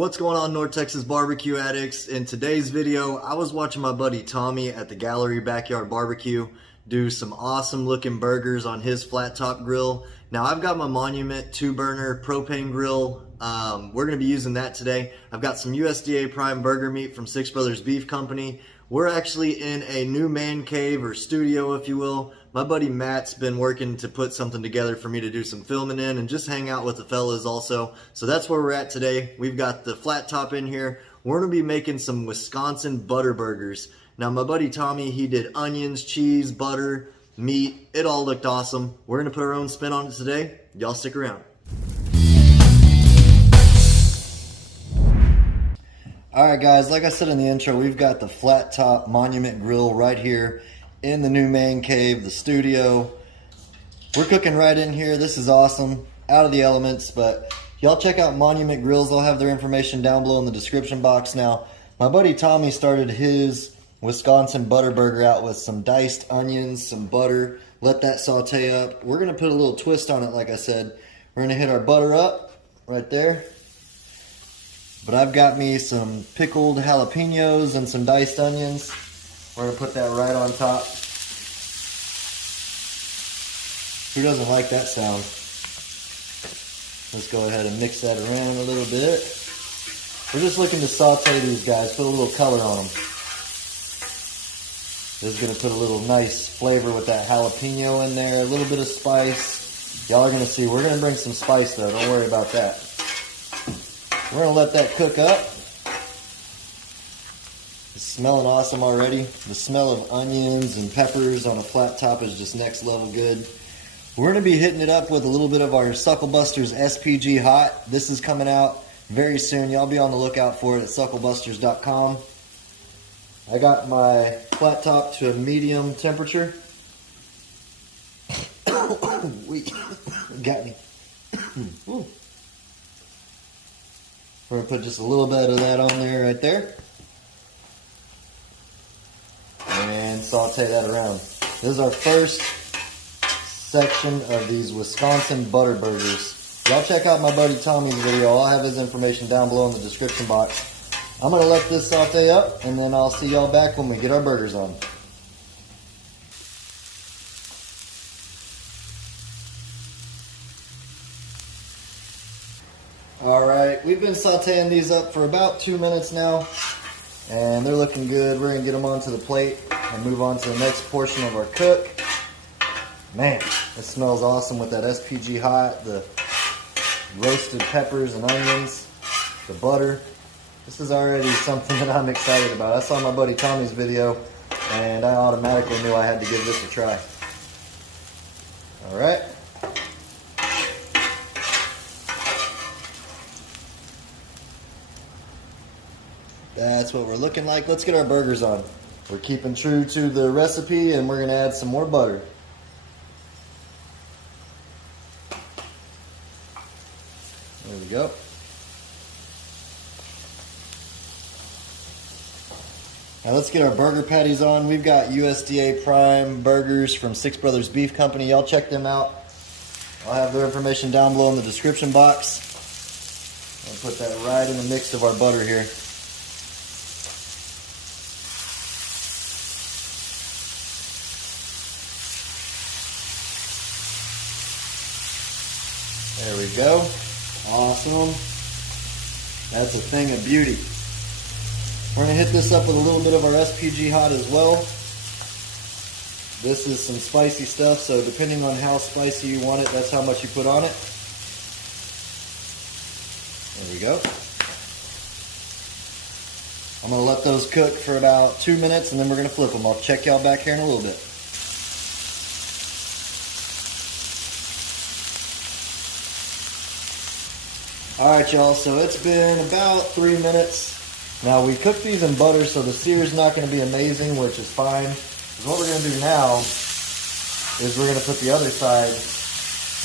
What's going on, North Texas barbecue addicts? In today's video, I was watching my buddy Tommy at the Gallery Backyard BBQ do some awesome looking burgers on his flat top grill. Now I've got my Monument 2-burner propane grill. We're going to be using that today. I've got some USDA prime burger meat from Six Brothers Beef Company. We're actually in a new man cave or studio, if you will. My buddy Matt's been working to put something together for me to do some filming in and just hang out with the fellas also. So that's where we're at today. We've got the flat top in here. We're gonna be making some Wisconsin butter burgers. Now my buddy Tommy, he did onions, cheese, butter, meat. It all looked awesome. We're gonna put our own spin on it today. Y'all stick around. Alright guys, like I said in the intro, we've got the flat top Monument grill right here in the new man cave, the studio. We're cooking right in here. This is awesome, out of the elements, but y'all check out Monument Grills. They'll have their information down below in the description box. Now, my buddy Tommy started his Wisconsin butter burger out with some diced onions, some butter, let that saute up. We're gonna put a little twist on it, like I said. We're gonna hit our butter up right there. But I've got me some pickled jalapenos and some diced onions. We're going to put that right on top. Who doesn't like that sound? Let's go ahead and mix that around a little bit. We're just looking to saute these guys, put a little color on them. This is going to put a little nice flavor with that jalapeno in there, a little bit of spice. Y'all are going to see, we're going to bring some spice though, don't worry about that. We're going to let that cook up. It's smelling awesome already. The smell of onions and peppers on a flat top is just next level good. We're going to be hitting it up with a little bit of our Sucklebusters SPG Hot. This is coming out very soon. Y'all be on the lookout for it at sucklebusters.com. I got my flat top to a medium temperature. Got me. Ooh. We're going to put just a little bit of that on there right there. And saute that around. This is our first section of these Wisconsin butter burgers. Y'all check out my buddy Tommy's video. I'll have his information down below in the description box. I'm going to let this saute up, and then I'll see y'all back when we get our burgers on. Alright, we've been sauteing these up for about 2 minutes now, and they're looking good. We're going to get them onto the plate and move on to the next portion of our cook. Man, it smells awesome with that SPG Hot, the roasted peppers and onions, the butter. This is already something that I'm excited about. I saw my buddy Tommy's video, and I automatically knew I had to give this a try. Alright. That's what we're looking like. Let's get our burgers on. We're keeping true to the recipe, and we're going to add some more butter. There we go. Now let's get our burger patties on. We've got USDA prime burgers from Six Brothers Beef Company. Y'all check them out. I'll have their information down below in the description box. I'll put that right in the mix of our butter here. There we go. Awesome. That's a thing of beauty. We're going to hit this up with a little bit of our SPG Hot as well. This is some spicy stuff, so depending on how spicy you want it, that's how much you put on it. There we go. I'm going to let those cook for about 2 minutes, and then we're going to flip them. I'll check y'all back here in a little bit. Alright y'all, so it's been about 3 minutes. Now we cooked these in butter, so the sear is not going to be amazing, which is fine. What we're going to do now is we're going to put the other side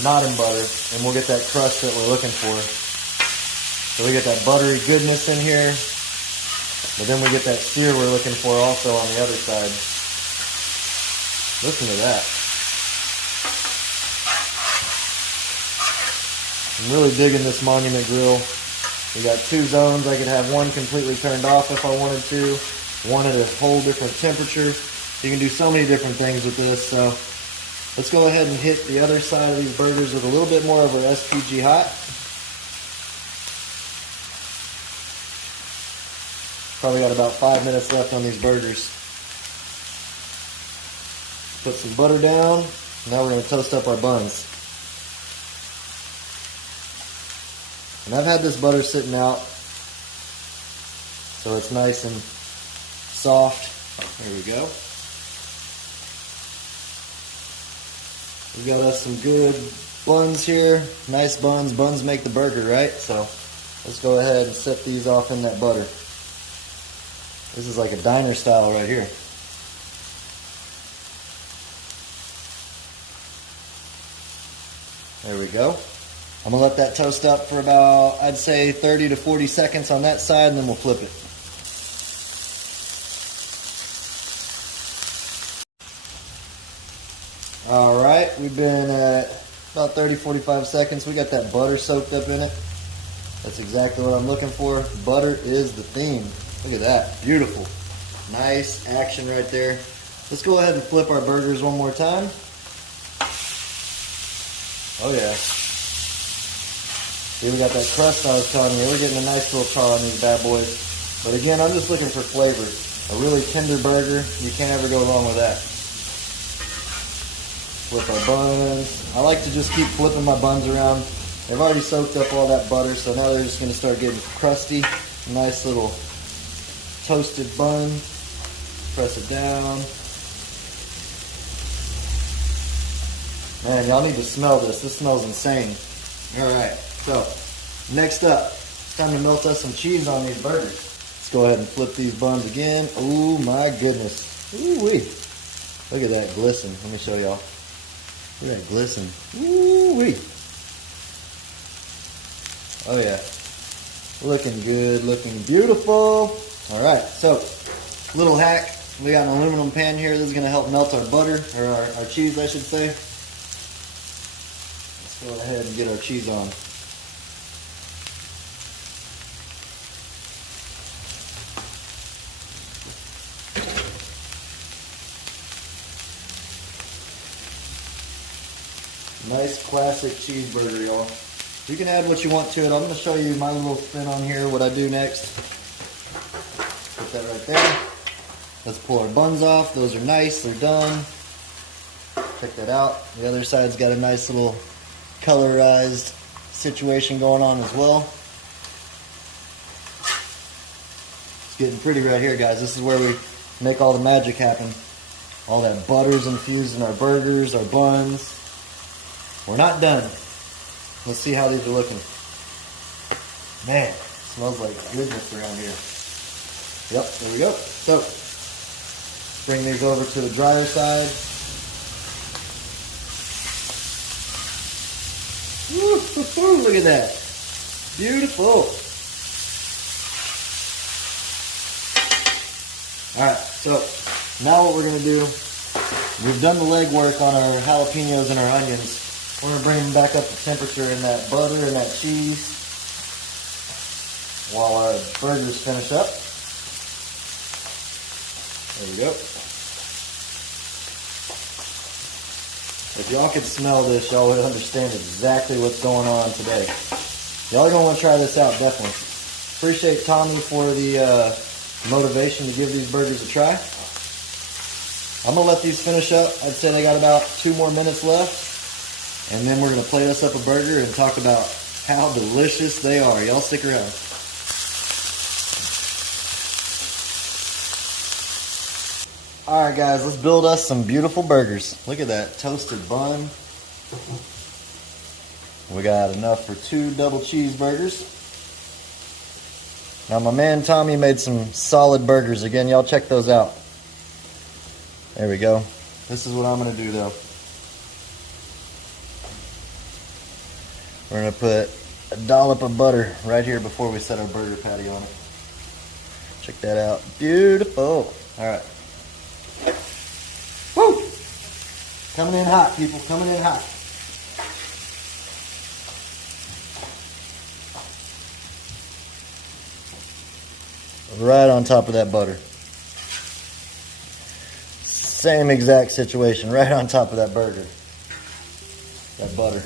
not in butter, and we'll get that crust that we're looking for. So we get that buttery goodness in here, but then we get that sear we're looking for also on the other side. Listen to that. I'm really digging this Monument grill. We got two zones. I could have one completely turned off if I wanted to, one at a whole different temperature. You can do so many different things with this. So let's go ahead and hit the other side of these burgers with a little bit more of our SPG hot. Probably got about 5 minutes left on these burgers. Put some butter down. Now we're going to toast up our buns. And I've had this butter sitting out so it's nice and soft. There we go. We've got us some good buns here. Nice buns. Buns make the burger, right? So let's go ahead and set these off in that butter. This is like a diner style right here. There we go. I'm going to let that toast up for about, I'd say 30 to 40 seconds on that side, and then we'll flip it. Alright, we've been at about 30-45 seconds. We got that butter soaked up in it. That's exactly what I'm looking for. Butter is the theme. Look at that. Beautiful. Nice action right there. Let's go ahead and flip our burgers one more time. Oh yeah. See, we got that crust I was telling you. We're getting a nice little char on these bad boys. But again, I'm just looking for flavor. A really tender burger. You can't ever go wrong with that. Flip our buns. I like to just keep flipping my buns around. They've already soaked up all that butter, so now they're just going to start getting crusty. Nice little toasted bun. Press it down. Man, y'all need to smell this. This smells insane. Alright, so next up, it's time to melt us some cheese on these burgers. Let's go ahead and flip these buns again. Oh my goodness. Ooh-wee. Look at that glisten. Let me show y'all. Look at that glisten. Ooh-wee. Oh yeah. Looking good, looking beautiful. Alright, so little hack. We got an aluminum pan here. This is going to help melt our butter, or our cheese I should say. Go ahead and get our cheese on. Nice classic cheeseburger, y'all. You can add what you want to it. I'm going to show you my little spin on here, what I do next. Put that right there. Let's pull our buns off. Those are nice. They're done. Check that out. The other side's got a nice little colorized situation going on as well. It's getting pretty right here, guys. This is where we make all the magic happen. All that butter's infused in our burgers, our buns. We're not done. Let's see how these are looking. Man, smells like goodness around here. Yep, there we go. So, bring these over to the drier side. Woo, look at that. Beautiful. Alright, so now what we're going to do, we've done the legwork on our jalapenos and our onions. We're going to bring them back up to temperature in that butter and that cheese while our burgers finish up. There we go. If y'all could smell this, y'all would understand exactly what's going on today. Y'all are going to want to try this out, definitely. Appreciate Tommy for the motivation to give these burgers a try. I'm going to let these finish up. I'd say they got about 2 more minutes left. And then we're going to plate us up a burger and talk about how delicious they are. Y'all stick around. Alright guys, let's build us some beautiful burgers. Look at that toasted bun. We got enough for 2 double cheeseburgers. Now my man Tommy made some solid burgers. Again, y'all check those out. There we go. This is what I'm going to do though. We're going to put a dollop of butter right here before we set our burger patty on it. Check that out. Beautiful. Alright. Woo! Coming in hot, people. Coming in hot. right on top of that butter. Same exact situation, right on top of that burger. That butter.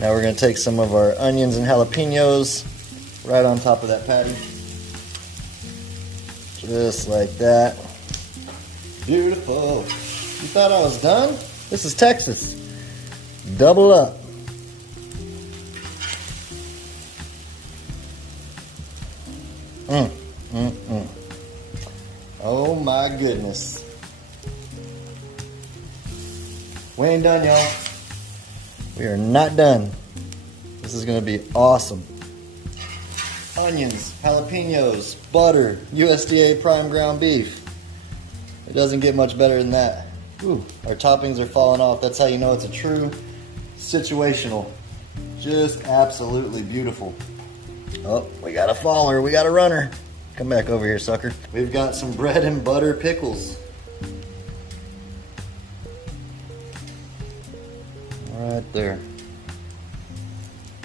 Now we're going to take some of our onions and jalapenos right on top of that patty. Just like that. Beautiful. You thought I was done? This is Texas. Double up. Oh my goodness. We ain't done, y'all. We are not done. This is gonna be awesome. Onions, jalapenos, butter, USDA prime ground beef. It doesn't get much better than that. Ooh, our toppings are falling off. That's how you know it's a true situational. Just absolutely beautiful. Oh, we got a faller, we got a runner. Come back over here, sucker. We've got some bread and butter pickles. Right there.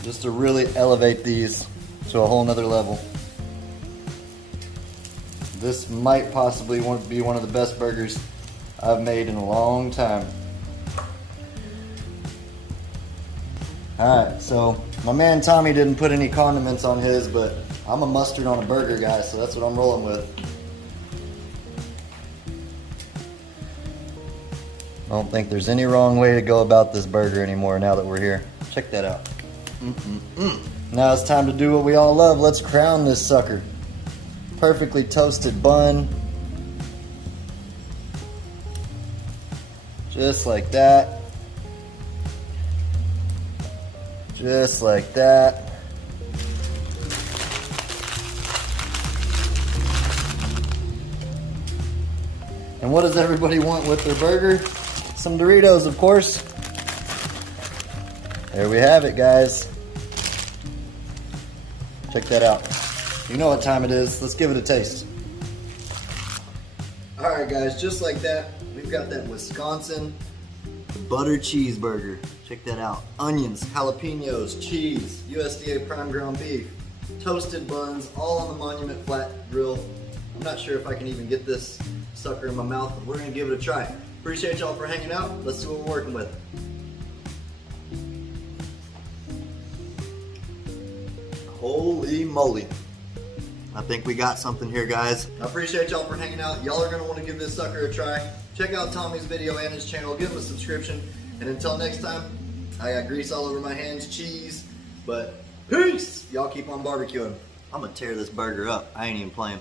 Just to really elevate these to a whole nother level. This might possibly be one of the best burgers I've made in a long time. Alright, so my man Tommy didn't put any condiments on his, but I'm a mustard on a burger guy, so that's what I'm rolling with. I don't think there's any wrong way to go about this burger anymore now that we're here. Check that out. Now it's time to do what we all love. Let's crown this sucker. Perfectly toasted bun. Just like that. Just like that. And what does everybody want with their burger? Some Doritos, of course. There we have it, guys. Check that out. You know what time it is. Let's give it a taste. Alright guys, just like that, we've got that Wisconsin butter cheeseburger. Check that out. Onions, jalapenos, cheese, USDA prime ground beef, toasted buns, all on the Monument flat grill. I'm not sure if I can even get this sucker in my mouth, but we're gonna give it a try. Appreciate y'all for hanging out. Let's see what we're working with. Holy moly. I think we got something here, guys. I appreciate y'all for hanging out. Y'all are gonna wanna give this sucker a try. Check out Tommy's video and his channel. Give him a subscription. And until next time, I got grease all over my hands, cheese, but peace! Y'all keep on barbecuing. I'm gonna tear this burger up. I ain't even playing.